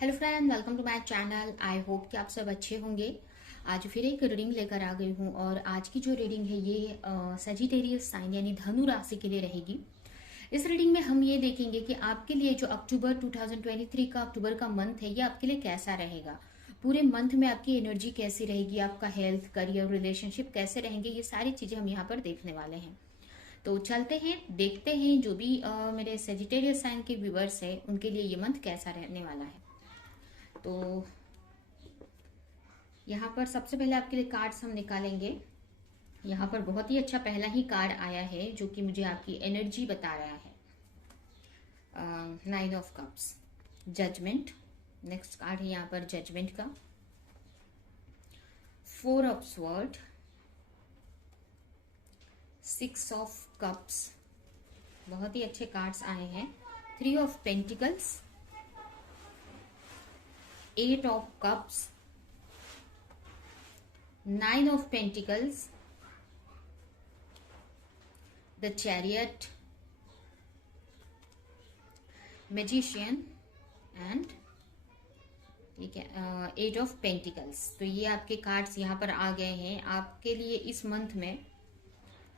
Hello friend, welcome to my channel. I hope कि आप सब अच्छे होंगे। आज फिर एक रीडिंग लेकर आ गई हूँ और आज की जो रीडिंग है ये सजिटेरियस साइन यानी धनु राशि के लिए रहेगी। इस रीडिंग में हम ये देखेंगे कि आपके लिए जो अक्टूबर 2023 का अक्टूबर का मंथ है ये आपके लिए कैसा रहेगा। पूरे मंथ में आपकी एनर्जी कैसी रहेगी, आपका हेल्थ, करियर, रिलेशनशिप कैसे रहेंगे, ये सारी चीजें हम यहाँ पर देखने वाले हैं। तो चलते हैं, देखते हैं जो भी मेरे सेजिटेरियस साइन के व्यूअर्स हैं उनके लिए ये मंथ कैसा रहने वाला है। तो यहाँ पर सबसे पहले आपके लिए कार्ड्स हम निकालेंगे। यहाँ पर बहुत ही अच्छा पहला ही कार्ड आया है जो कि मुझे आपकी एनर्जी बता रहा है। 9 of cups, judgement. Next card है यहाँ पर जजमेंट का। 4 ऑफ स्वॉर्ड, 6 ऑफ कप्स, बहुत ही अच्छे कार्ड्स आए हैं। 3 of pentacles, 8 of cups, 9 of Pentacles, the Chariot, Magician and ठीक है 8 ऑफ पेंटिकल्स। तो ये आपके कार्ड्स यहाँ पर आ गए हैं। आपके लिए इस मंथ में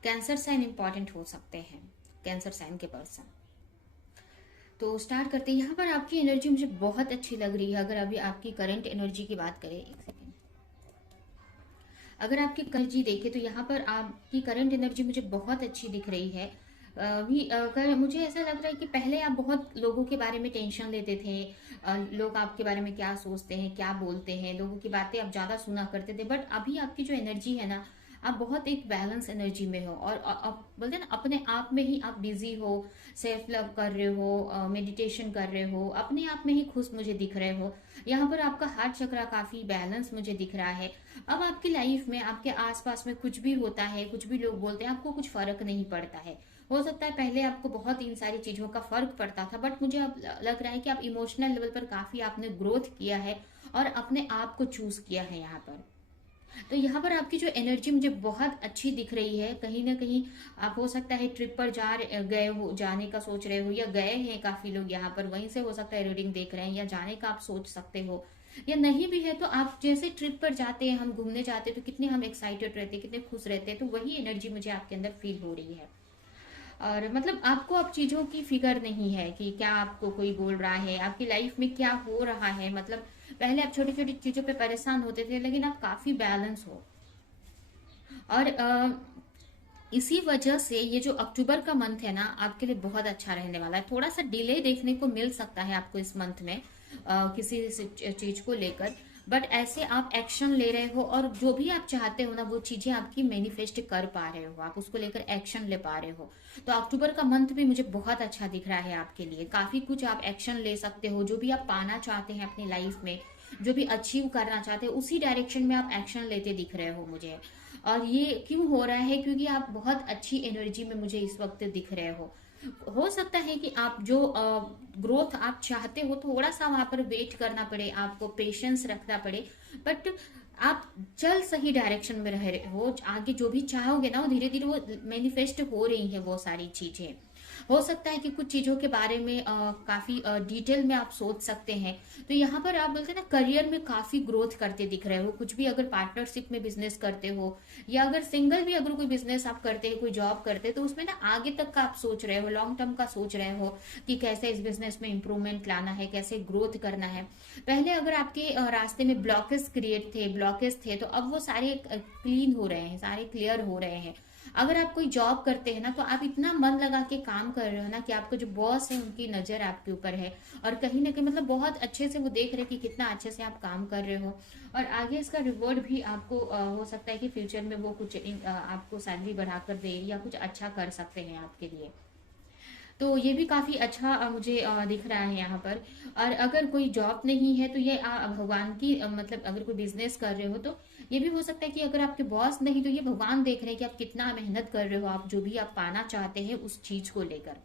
कैंसर साइन इंपॉर्टेंट हो सकते हैं, कैंसर साइन के पर्सन। तो स्टार्ट करते हैं। यहाँ पर आपकी एनर्जी मुझे बहुत अच्छी लग रही है। अगर अभी आपकी करंट एनर्जी की बात करें, एक सेकेंड, अगर आपकी एनर्जी देखें तो यहाँ पर आपकी करंट एनर्जी मुझे बहुत अच्छी दिख रही है। भी अगर मुझे ऐसा लग रहा है कि पहले आप बहुत लोगों के बारे में टेंशन लेते थे, लोग आपके बारे में क्या सोचते हैं, क्या बोलते हैं, लोगों की बातें आप ज्यादा सुना करते थे। बट अभी आपकी जो एनर्जी है ना, आप बहुत एक बैलेंस एनर्जी में हो और आप बोलते हैं ना अपने आप में ही आप बिजी हो, सेल्फ लव कर रहे हो, मेडिटेशन कर रहे हो, अपने आप में ही खुश मुझे दिख रहे हो। यहाँ पर आपका हार्ट चक्र काफी बैलेंस मुझे दिख रहा है। अब आपकी लाइफ में आपके आसपास में कुछ भी होता है, कुछ भी लोग बोलते हैं, आपको कुछ फर्क नहीं पड़ता है। हो सकता है पहले आपको बहुत इन सारी चीजों का फर्क पड़ता था, बट मुझे अब लग रहा है कि आप इमोशनल लेवल पर काफी आपने ग्रोथ किया है और अपने आप को चूज किया है यहाँ पर। तो यहाँ पर आपकी जो एनर्जी मुझे बहुत अच्छी दिख रही है। कहीं ना कहीं आप हो सकता है ट्रिप पर गए हो, जाने का सोच रहे हो, या गए हैं काफी लोग यहाँ पर, वहीं से हो सकता है रीडिंग देख रहे हैं, या जाने का आप सोच सकते हो, या नहीं भी है तो आप जैसे ट्रिप पर जाते हैं, हम घूमने जाते हैं तो कितने हम एक्साइटेड रहते हैं, कितने खुश रहते हैं। तो वही एनर्जी मुझे आपके अंदर फील हो रही है। और मतलब आपको अब चीजों की फिक्र नहीं है कि क्या आपको कोई बोल रहा है, आपकी लाइफ में क्या हो रहा है। मतलब पहले आप छोटी छोटी चीजों पे परेशान होते थे, लेकिन आप काफी बैलेंस हो। और इसी वजह से ये जो अक्टूबर का मंथ है ना, आपके लिए बहुत अच्छा रहने वाला है। थोड़ा सा डिले देखने को मिल सकता है आपको इस मंथ में किसी चीज को लेकर, बट ऐसे आप एक्शन ले रहे हो और जो भी आप चाहते हो ना वो चीजें आपकी मैनिफेस्ट कर पा रहे हो, आप उसको लेकर एक्शन ले पा रहे हो। तो अक्टूबर का मंथ भी मुझे बहुत अच्छा दिख रहा है आपके लिए। काफी कुछ आप एक्शन ले सकते हो, जो भी आप पाना चाहते हैं अपनी लाइफ में, जो भी अचीव करना चाहते हैं, उसी डायरेक्शन में आप एक्शन लेते दिख रहे हो मुझे। और ये क्यों हो रहा है, क्योंकि आप बहुत अच्छी एनर्जी में मुझे इस वक्त दिख रहे हो सकता है कि आप जो ग्रोथ आप चाहते हो थोड़ा सा वहां पर वेट करना पड़े, आपको पेशेंस रखना पड़े, बट आप चल सही डायरेक्शन में रह रहे हो। आगे जो भी चाहोगे ना वो धीरे धीरे वो मैनिफेस्ट हो रही है वो सारी चीजें। हो सकता है कि कुछ चीजों के बारे में काफी डिटेल में आप सोच सकते हैं। तो यहाँ पर आप बोलते हैं ना करियर में काफी ग्रोथ करते दिख रहे हो। कुछ भी अगर पार्टनरशिप में बिजनेस करते हो, या अगर सिंगल भी अगर कोई बिजनेस आप करते हैं, कोई जॉब करते हैं, तो उसमें ना आगे तक का आप सोच रहे हो, लॉन्ग टर्म का सोच रहे हो कि कैसे इस बिजनेस में इंप्रूवमेंट लाना है, कैसे ग्रोथ करना है। पहले अगर आपके रास्ते में ब्लॉकेज थे तो अब वो सारे क्लीन हो रहे हैं, सारे क्लियर हो रहे हैं। अगर आप कोई जॉब करते हैं ना तो आप इतना मन लगा के काम कर रहे हो ना कि आपको जो बॉस है उनकी नजर आपके ऊपर है, और कहीं ना कहीं मतलब बहुत अच्छे से वो देख रहे हैं कि कितना अच्छे से आप काम कर रहे हो। और आगे इसका रिवॉर्ड भी आपको हो सकता है कि फ्यूचर में वो कुछ आपको सैलरी बढ़ाकर दे या कुछ अच्छा कर सकते हैं आपके लिए। तो ये भी काफी अच्छा मुझे दिख रहा है यहाँ पर। और अगर कोई जॉब नहीं है तो ये भगवान की मतलब अगर कोई बिजनेस कर रहे हो तो ये भी हो सकता है कि अगर आपके बॉस नहीं तो ये भगवान देख रहे हैं कि आप कितना मेहनत कर रहे हो, आप जो भी आप पाना चाहते हैं उस चीज को लेकर।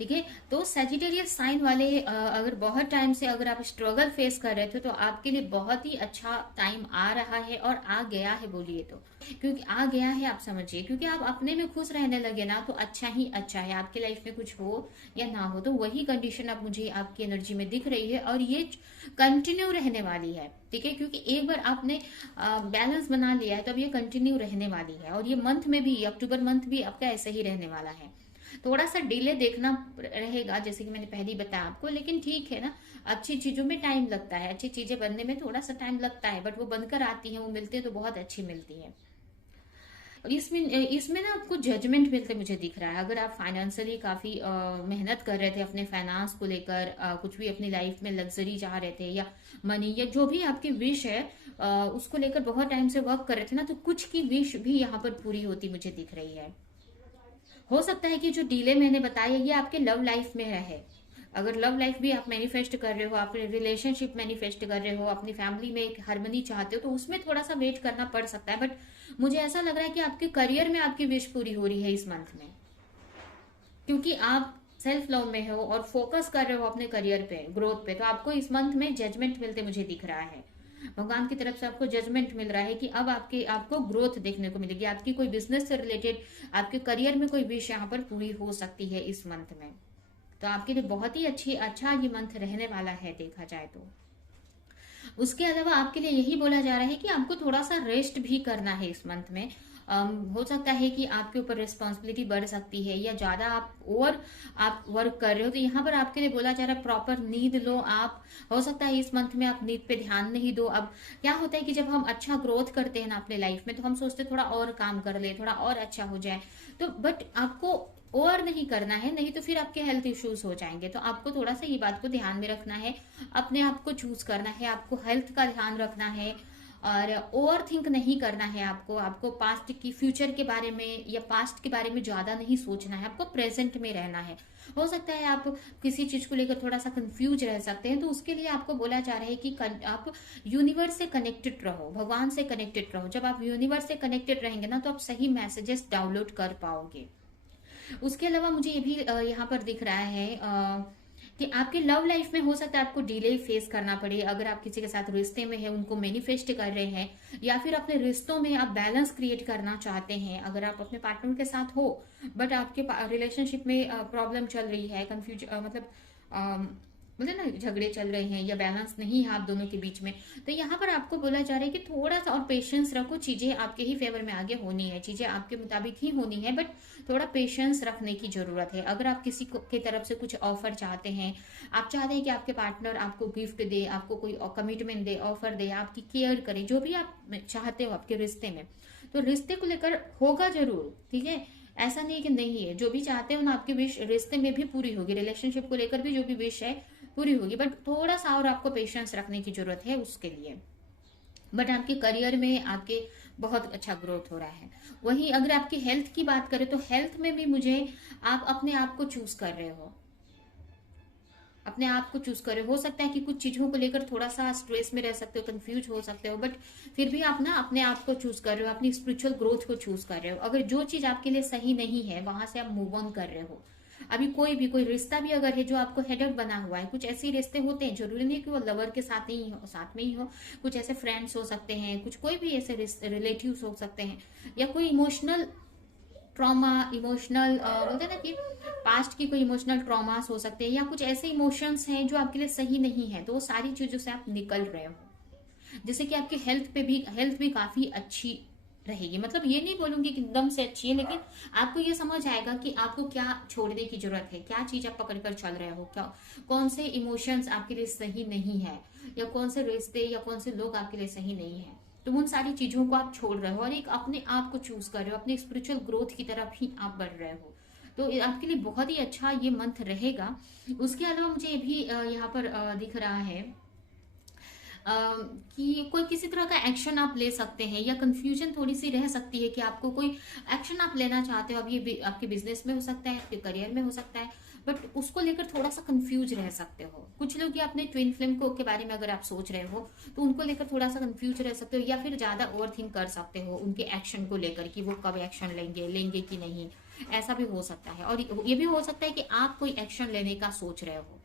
ठीक है। तो सेजिटेरियस साइन वाले अगर बहुत टाइम से अगर आप स्ट्रगल फेस कर रहे थे तो आपके लिए बहुत ही अच्छा टाइम आ रहा है और आ गया है, बोलिए तो। क्योंकि आ गया है, आप समझिए, क्योंकि आप अपने में खुश रहने लगे ना तो अच्छा ही अच्छा है। आपकी लाइफ में कुछ हो या ना हो तो वही कंडीशन अब मुझे आपकी एनर्जी में दिख रही है और ये कंटिन्यू रहने वाली है। ठीक है, क्योंकि एक बार आपने बैलेंस बना लिया है तो अब ये कंटिन्यू रहने वाली है। और ये मंथ में भी, अक्टूबर मंथ भी आपका ऐसे ही रहने वाला है। थोड़ा सा डिले देखना रहेगा, जैसे कि मैंने पहले ही बताया आपको, लेकिन ठीक है ना। अच्छी चीजों में टाइम लगता है, अच्छी चीजें बनने में थोड़ा सा टाइम लगता है, बट वो बनकर आती हैं, वो मिलती है तो बहुत अच्छी मिलती है। इसमें इसमें ना आपको जजमेंट मिलते मुझे दिख रहा है। अगर आप फाइनेंशियली काफी मेहनत कर रहे थे अपने फाइनेंस को लेकर, कुछ भी अपनी लाइफ में लग्जरी चाह रहे थे या मनी या जो भी आपकी विश है, उसको लेकर बहुत टाइम से वर्क कर रहे थे ना, तो कुछ की विश भी यहाँ पर पूरी होती मुझे दिख रही है। हो सकता है कि जो डिले मैंने बताया ये आपके लव लाइफ में है। अगर लव लाइफ भी आप मैनिफेस्ट कर रहे हो, आप रिलेशनशिप मैनिफेस्ट कर रहे हो, अपनी फैमिली में एक हार्मनी चाहते हो, तो उसमें थोड़ा सा वेट करना पड़ सकता है। बट मुझे ऐसा लग रहा है कि आपके करियर में आपकी विश पूरी हो रही है इस मंथ में, क्योंकि आप सेल्फ लव में हो और फोकस कर रहे हो अपने करियर पे, ग्रोथ पे। तो आपको इस मंथ में जजमेंट मिलते मुझे दिख रहा है। भगवान की तरफ से आपको जजमेंट मिल रहा है कि अब आपको ग्रोथ देखने को मिलेगी। आपकी कोई बिजनेस से रिलेटेड, आपके करियर में कोई विश यहाँ पर पूरी हो सकती है इस मंथ में। तो आपके लिए बहुत ही अच्छा ये मंथ रहने वाला है देखा जाए तो। उसके अलावा आपके लिए यही बोला जा रहा है कि आपको थोड़ा सा रेस्ट भी करना है इस मंथ में। हो सकता है कि आपके ऊपर रिस्पॉन्सिबिलिटी बढ़ सकती है या ज्यादा आप वर्क कर रहे हो, तो यहाँ पर आपके लिए बोला जा रहा है प्रॉपर नींद लो आप। हो सकता है इस मंथ में आप नींद पे ध्यान नहीं दो। अब क्या होता है कि जब हम अच्छा ग्रोथ करते हैं ना अपने लाइफ में, तो हम सोचते हैं थोड़ा और काम कर ले, थोड़ा और अच्छा हो जाए। तो बट आपको और नहीं करना है, नहीं तो फिर आपके हेल्थ इश्यूज हो जाएंगे। तो आपको थोड़ा सा ये बात को ध्यान में रखना है, अपने आप को चूज करना है, आपको हेल्थ का ध्यान रखना है और ओवर थिंक नहीं करना है। आपको पास्ट की, फ्यूचर के बारे में या पास्ट के बारे में ज्यादा नहीं सोचना है, आपको प्रेजेंट में रहना है। हो सकता है आप किसी चीज को लेकर थोड़ा सा कंफ्यूज रह सकते हैं, तो उसके लिए आपको बोला जा रहा है कि आप यूनिवर्स से कनेक्टेड रहो, भगवान से कनेक्टेड रहो। जब आप यूनिवर्स से कनेक्टेड रहेंगे ना तो आप सही मैसेजेस डाउनलोड कर पाओगे। उसके अलावा मुझे ये भी यहाँ पर दिख रहा है कि आपके लव लाइफ में हो सकता है आपको डिले फेस करना पड़े। अगर आप किसी के साथ रिश्ते में है, उनको मैनिफेस्ट कर रहे हैं, या फिर अपने रिश्तों में आप बैलेंस क्रिएट करना चाहते हैं, अगर आप अपने पार्टनर के साथ हो बट आपके रिलेशनशिप में प्रॉब्लम चल रही है, कंफ्यूज मतलब ना झगड़े चल रहे हैं या बैलेंस नहीं है आप दोनों के बीच में, तो यहाँ पर आपको बोला जा रहा है कि थोड़ा सा और पेशेंस रखो। चीजें आपके ही फेवर में आगे होनी है, चीजें आपके मुताबिक ही होनी है, बट थोड़ा पेशेंस रखने की जरूरत है। अगर आप किसी की तरफ से कुछ ऑफर चाहते हैं, आप चाहते हैं कि आपके पार्टनर आपको गिफ्ट दे, आपको कोई कमिटमेंट दे, ऑफर दे, आपकी केयर करे, जो भी आप चाहते हो आपके रिश्ते में, तो रिश्ते को लेकर होगा जरूर। ठीक है, ऐसा नहीं कि नहीं है, जो भी चाहते हो ना आपकी विश रिश्ते में भी पूरी होगी, रिलेशनशिप को लेकर भी जो भी विश है पूरी होगी, बट थोड़ा सा और आपको पेशेंस रखने की जरूरत है उसके लिए। बट आपके करियर में आपके बहुत अच्छा ग्रोथ हो रहा है। वहीं अगर आपकी हेल्थ की बात करें तो हेल्थ में भी मुझे आप अपने आप को चूज कर रहे हो, अपने आप को चूज कर रहे हो सकता है कि कुछ चीजों को लेकर थोड़ा सा स्ट्रेस में रह सकते हो, कंफ्यूज हो सकते हो, बट फिर भी आप ना अपने आप को चूज कर रहे हो, अपनी स्पिरिचुअल ग्रोथ को चूज कर रहे हो। अगर जो चीज आपके लिए सही नहीं है वहां से आप मूव ऑन कर रहे हो। अभी कोई रिश्ता भी अगर है जो आपको हेडेक बना हुआ है, कुछ ऐसे रिश्ते होते हैं, जरूरी नहीं कि वो लवर के साथ ही हो, साथ में ही हो, कुछ ऐसे फ्रेंड्स हो सकते हैं, कुछ कोई भी ऐसे रिलेटिव्स हो सकते हैं, या कोई इमोशनल ट्रॉमा, इमोशनल बोलते हैं ना कि पास्ट की कोई इमोशनल ट्रॉमास हो सकते हैं, या कुछ ऐसे इमोशंस हैं जो आपके लिए सही नहीं है, तो वो सारी चीजों से आप निकल रहे हो। जैसे कि आपकी हेल्थ भी काफी अच्छी रहेगी। मतलब ये नहीं बोलूंगी कि एकदम से अच्छी है, लेकिन आपको ये समझ आएगा कि आपको क्या छोड़ने की जरूरत है, क्या चीज आप पकड़ कर चल रहे हो, क्या कौन से इमोशंस आपके लिए सही नहीं है, या कौन से रिश्ते या कौन से लोग आपके लिए सही नहीं है। तो उन सारी चीजों को आप छोड़ रहे हो और एक अपने आप को चूज कर रहे हो, अपनी स्पिरिचुअल ग्रोथ की तरफ ही आप बढ़ रहे हो। तो आपके लिए बहुत ही अच्छा ये मंथ रहेगा। उसके अलावा मुझे ये भी यहाँ पर दिख रहा है कि कोई किसी तरह का एक्शन आप ले सकते हैं, या कंफ्यूजन थोड़ी सी रह सकती है कि आपको कोई एक्शन आप लेना चाहते हो। अब ये आपके बिजनेस में हो सकता है, आपके करियर में हो सकता है, बट उसको लेकर थोड़ा सा कंफ्यूज रह सकते हो। कुछ लोग ये अपने ट्विन फ्लेम को के बारे में अगर आप सोच रहे हो तो उनको लेकर थोड़ा सा कंफ्यूज रह सकते हो, या फिर ज्यादा ओवर थिंक कर सकते हो उनके एक्शन को लेकर कि वो कब एक्शन लेंगे कि नहीं, ऐसा भी हो सकता है। और ये भी हो सकता है कि आप कोई एक्शन लेने का सोच रहे हो,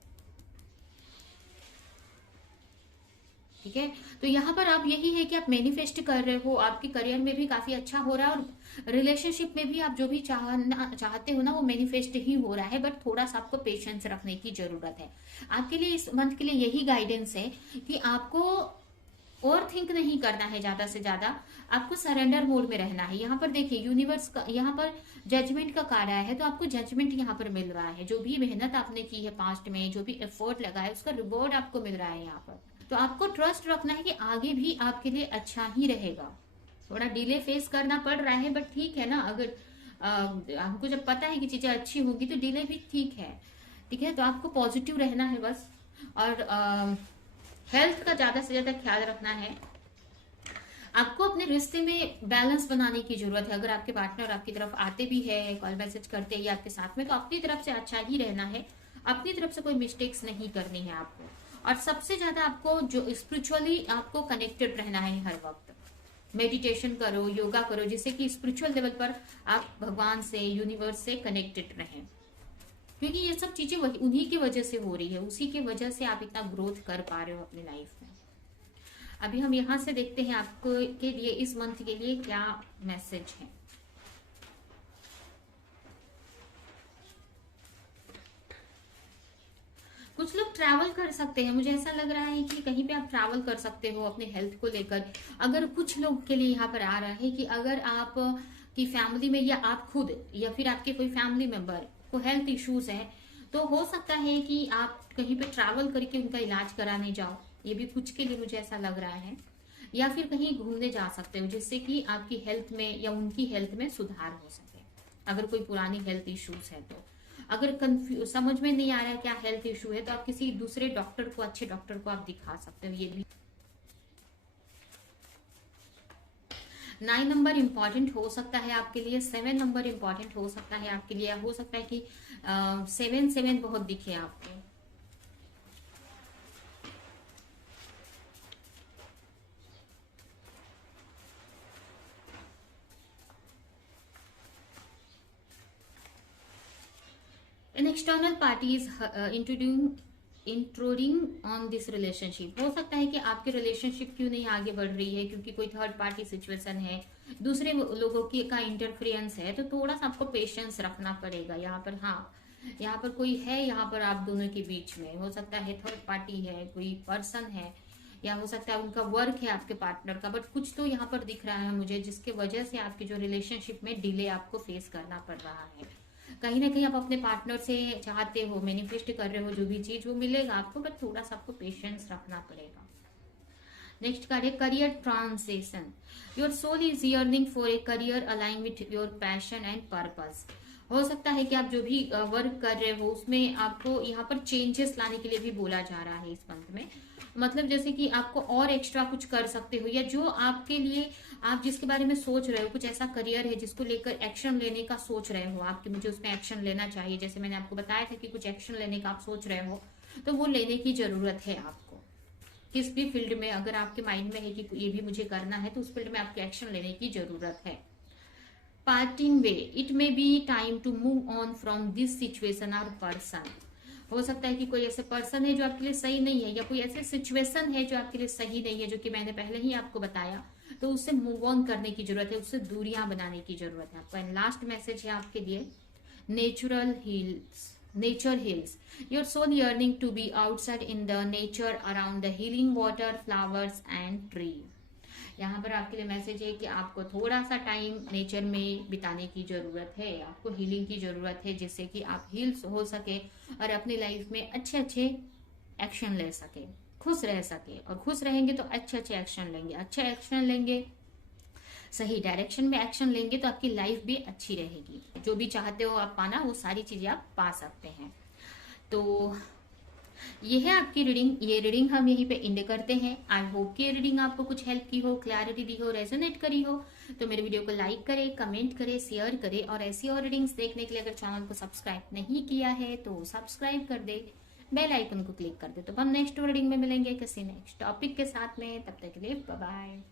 ठीक है। तो यहाँ पर आप यही है कि आप मैनिफेस्ट कर रहे हो, आपके करियर में भी काफी अच्छा हो रहा है, और रिलेशनशिप में भी आप जो भी चाहते हो ना, वो मैनिफेस्ट ही हो रहा है। बट थोड़ा सा आपको पेशेंस रखने की जरूरत है। आपके लिए इस मंथ के लिए यही गाइडेंस है कि आपको और थिंक नहीं करना है ज्यादा से ज्यादा, आपको सरेंडर मोड में रहना है। यहाँ पर देखिए यूनिवर्स का यहाँ पर जजमेंट का कार्ड आया है, तो आपको जजमेंट यहाँ पर मिल रहा है। जो भी मेहनत आपने की है पास्ट में, जो भी एफर्ट लगा है, उसका रिवॉर्ड आपको मिल रहा है यहाँ पर। तो आपको ट्रस्ट रखना है कि आगे भी आपके लिए अच्छा ही रहेगा। थोड़ा डिले फेस करना पड़ रहा है, बट ठीक है ना। अगर हमको जब पता है कि चीजें अच्छी होगी तो डिले भी ठीक है, ठीक है। तो आपको पॉजिटिव रहना है बस, और हेल्थ का ज्यादा से ज्यादा ख्याल रखना है। आपको अपने रिश्ते में बैलेंस बनाने की जरूरत है। अगर आपके पार्टनर आपकी तरफ आते भी है, कॉल मैसेज करते हैं आपके साथ में, तो अपनी तरफ से अच्छा ही रहना है, अपनी तरफ से कोई मिस्टेक्स नहीं करनी है आपको। और सबसे ज्यादा आपको जो स्पिरिचुअली आपको कनेक्टेड रहना है हर वक्त। मेडिटेशन करो, योगा करो, जिससे कि स्पिरिचुअल लेवल पर आप भगवान से, यूनिवर्स से कनेक्टेड रहें, क्योंकि ये सब चीजें उन्हीं की वजह से हो रही है, उसी की वजह से आप इतना ग्रोथ कर पा रहे हो अपनी लाइफ में। अभी हम यहाँ से देखते हैं आपको के लिए इस मंथ के लिए क्या मैसेज है। कुछ लोग ट्रैवल कर सकते हैं, मुझे ऐसा लग रहा है कि कहीं पे आप ट्रैवल कर सकते हो अपने हेल्थ को लेकर। अगर कुछ लोग के लिए यहाँ पर आ रहा है कि अगर आप की फैमिली में, या आप खुद, या फिर आपके कोई फैमिली मेंबर को हेल्थ इश्यूज है, तो हो सकता है कि आप कहीं पे ट्रैवल करके उनका इलाज कराने जाओ। ये भी कुछ के लिए मुझे ऐसा लग रहा है। या फिर कहीं घूमने जा सकते हो, जिससे कि आपकी हेल्थ में या उनकी हेल्थ में सुधार हो सके, अगर कोई पुरानी हेल्थ इश्यूज है तो। अगर कंफ्यूज समझ में नहीं आ रहा है क्या हेल्थ इशू है, तो आप किसी दूसरे डॉक्टर को, अच्छे डॉक्टर को आप दिखा सकते हो। ये भी 9 नंबर इंपॉर्टेंट हो सकता है आपके लिए, 7 नंबर इंपॉर्टेंट हो सकता है आपके लिए। हो सकता है कि 7 बहुत दिखे आपको। An external party is intruding on this relationship. हो सकता है कि आपकी रिलेशनशिप क्यों नहीं आगे बढ़ रही है, क्योंकि कोई थर्ड पार्टी सिचुएशन है, दूसरे लोगों की का इंटरफेरेंस है। तो थोड़ा सा आपको पेशेंस रखना पड़ेगा यहाँ पर। हाँ, यहाँ पर कोई है, यहाँ पर आप दोनों के बीच में हो सकता है थर्ड पार्टी है, कोई पर्सन है, या हो सकता है उनका वर्क है आपके पार्टनर का। बट कुछ तो यहाँ पर दिख रहा है मुझे, जिसके वजह से आपकी जो रिलेशनशिप में डिले आपको फेस करना पड़ रहा है। कहीं ना कहीं आप अपने पार्टनर से चाहते हो, मैनिफेस्ट कर रहे हो जो भी चीज, वो मिलेगा आपको, बट थोड़ा सा आपको पेशेंस रखना पड़ेगा। नेक्स्ट कार्ड है career transition. Your soul is yearning for a career align with your passion and purpose. हो सकता है कि आप जो भी वर्क कर रहे हो उसमें आपको यहाँ पर चेंजेस लाने के लिए भी बोला जा रहा है इस मंथ में। मतलब जैसे कि आपको और एक्स्ट्रा कुछ कर सकते हो, या जो आपके लिए आप जिसके बारे में सोच रहे हो, कुछ ऐसा करियर है जिसको लेकर एक्शन लेने का सोच रहे हो आप, कि मुझे उसमें एक्शन लेना चाहिए। जैसे मैंने आपको बताया था कि कुछ एक्शन लेने का आप सोच रहे हो, तो वो लेने की जरूरत है आपको। किस भी फील्ड में अगर आपके माइंड में है कि ये भी मुझे करना है, तो उस फील्ड में आपको एक्शन लेने की जरूरत है। Parting way, it may be time to move on from this situation और पर्सन। हो सकता है कि कोई ऐसे पर्सन है जो आपके लिए सही नहीं है, या कोई ऐसे सिचुएशन है जो आपके लिए सही नहीं है, जो कि मैंने पहले ही आपको बताया। तो उससे मूव ऑन करने की जरूरत है, उससे दूरियां बनाने की जरूरत है आपको। एंड लास्ट मैसेज है आपके लिए nature heals your soul yearning to be outside in the nature around the healing water, flowers and tree. यहाँ पर आपके लिए मैसेज है कि आपको थोड़ा सा टाइम नेचर में बिताने की जरूरत है, आपको हीलिंग की जरूरत है, जिससे कि आप हील्स हो सके और अपनी लाइफ में अच्छे अच्छे एक्शन ले सके, खुश रह सके। और खुश रहेंगे तो अच्छे अच्छे एक्शन लेंगे, अच्छे एक्शन लेंगे, सही डायरेक्शन में एक्शन लेंगे, तो आपकी लाइफ भी अच्छी रहेगी। जो भी चाहते हो आप पाना, वो सारी चीजें आप पा सकते हैं। तो ये है आपकी रीडिंग। ये रीडिंग हम यहीं पे एंड करते हैं। आई होप कि ये रीडिंग आपको कुछ हेल्प की हो, क्लैरिटी दी हो, रेजोनेट करी हो। तो मेरे वीडियो को लाइक करें, कमेंट करें, शेयर करें, और ऐसी और रीडिंग्स देखने के लिए अगर चैनल को सब्सक्राइब नहीं किया है तो सब्सक्राइब कर दे, बेल आइकन को क्लिक कर दे। तो हम नेक्स्ट रीडिंग में मिलेंगे किसी नेक्स्ट टॉपिक के साथ में। तब तक के लिए बाय बाय।